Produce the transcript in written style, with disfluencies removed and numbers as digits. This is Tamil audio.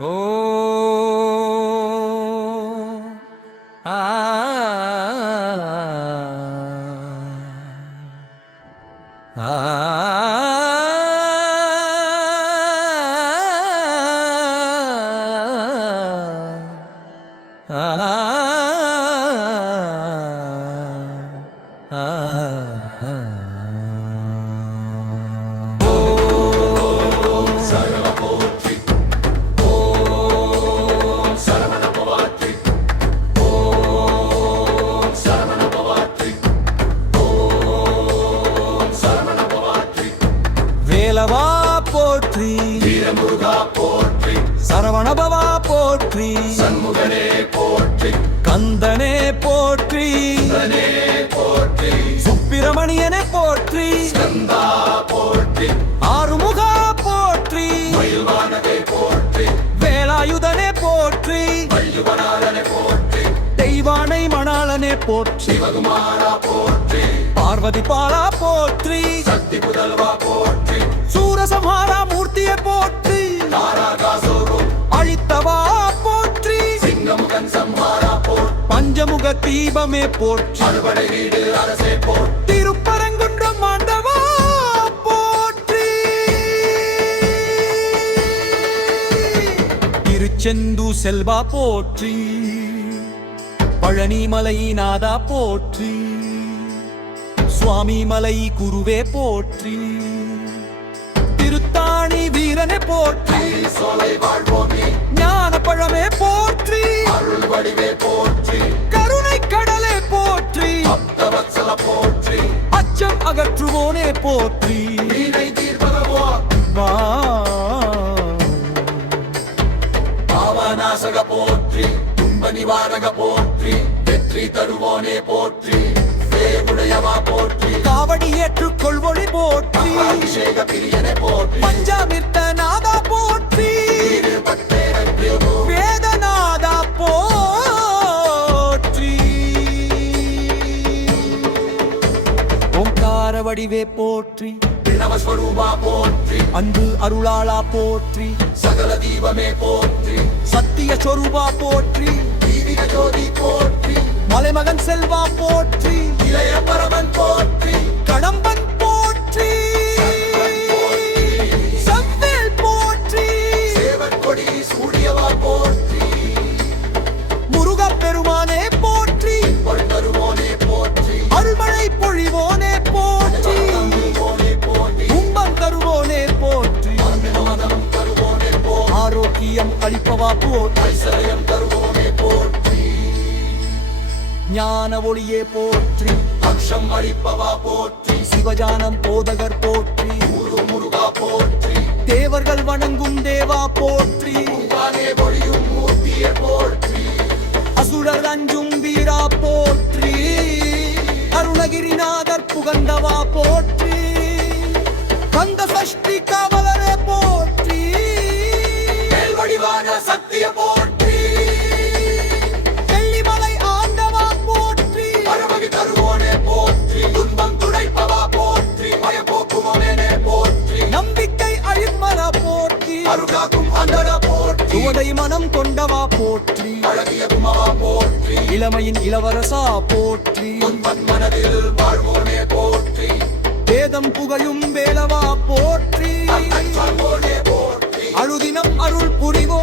ஓ ஆ வேலவா போற்றி, வீரமுருகா போற்றி, சரவணபவா போற்றி, சண்முகனே போற்றி, கந்தனே போற்றி, கந்தனே போற்றி, சுப்பிரமணியனே போற்றி, ஸ்கந்தா போற்றி, ஆறுமுகா போற்றி, மயில்வானனே போற்றி, வேலாயுதனே போற்றி, வள்ளுவனாரனே போற்றி, தெய்வானை மணாளனே போற்றி, சிவகுமாரா போற்றி, பார்வதி பாலா போற்றி, சக்தி புதல்வா போற்றி, சூரசம்ஹாரா மூர்த்தியை போற்றி, தாராகாசோரும் அழித்தவா போற்றி, சிங்கமுகன் சம்ஹாரா போற்றி, பஞ்சமுக தீபமே போற்றி, அறுபடை வீடு அரசே போற்றி, திருப்பரங்குன்றம் ஆண்டவா போற்றி, திருச்செந்து செல்வா போற்றி, பழனிமலை நாதா போற்றி, சுவாமி மலை குருவே போற்றி, திருத்தாணி வீரனே போற்றி, சோலை வாழ்வோமே, ஞான பழமே போற்றி, அருள் வடிவே போற்றி, கருணை கடலே போற்றி, பக்தவத்சல போற்றி, அச்சம் அகற்றுவோனே போற்றி, வீணை தீர்ப்பதவோ வா பாவநாசக போற்றி, துன்ப நிவாரக போற்றி, வெற்றி தருவோனே போற்றி, வேகுடையவா போற்றி, காவடி ஏற்றுக்கொள்வொழி போற்றி, அபிஷேக பிரியனே போற்றி, பஞ்சாமிர்த்த நாதா போற்றி, திருப்பட்டேரோ வேதநாதா போற்றி, ஓங்கார வடிவே போற்றி, பிரணவஸ்வரூபா போற்றி, அன்பு அருளாளா போற்றி, சகல தீபமே போற்றி, சத்திய சொரூபா போற்றி, தீவிர ஜோதி போற்றி, மலைமகன் செல்வா போற்றி, இளைய பரமன் போற்றி, கடம்பன் போற்றி, செவ்வேல் போற்றி, சேவன் கொடி சூடியவா போற்றி, முருகப் பெருமானே போற்றி, பொன் தருவோனே போற்றி, அருள்மழை பொழிவோனே போற்றி, தருவோனே போற்றி, கும்பம் தருவோனே போற்றி, மதம் தருவோனே போற்றி, ஆரோக்கியம் அளிப்பவா போற்றி, ஐஸ்வர்யம் தருவோனே போற்றி, ஞான ஒளியே போற்றி, அக்ஷம் அளிப்பவா போற்றி, சிவஜானம் போதகர் போற்றி, குரு முருகா போற்றி, தேவர்கள் வணங்கும் தேவா போற்றி, தானே பொழியும் மூர்த்தியே போற்றி, அசுரர் அஞ்சும் வீரா போற்றி, அருணகிரிநாதர் புகந்தவா போற்றி, கந்த சஷ்டி காவலரே போற்றி, மேல்வடிவான சத்திய போற்றி, வெள்ளிமலை ஆண்டவா போற்றி, பரமகி தருவோனே போற்றி, துன்பம் துடைப்பவா போற்றி, பயப்போக்குமோனே போற்றி, நம்பிக்கை அழிமலா போற்றி, அருகாக்கும் அந்தர போற்றி, சுவடை மனம் கொண்டவா போற்றி, அழகிய குமவா போற்றி, இளமையின் இளவரசா போற்றி, துன்பன் மனதில் வாழ்வோனே போற்றி, வேதம் புகழும் வேலவா போற்றி, சொல்வோனே போற்றி, அழுதினம் அருள் புரிவோ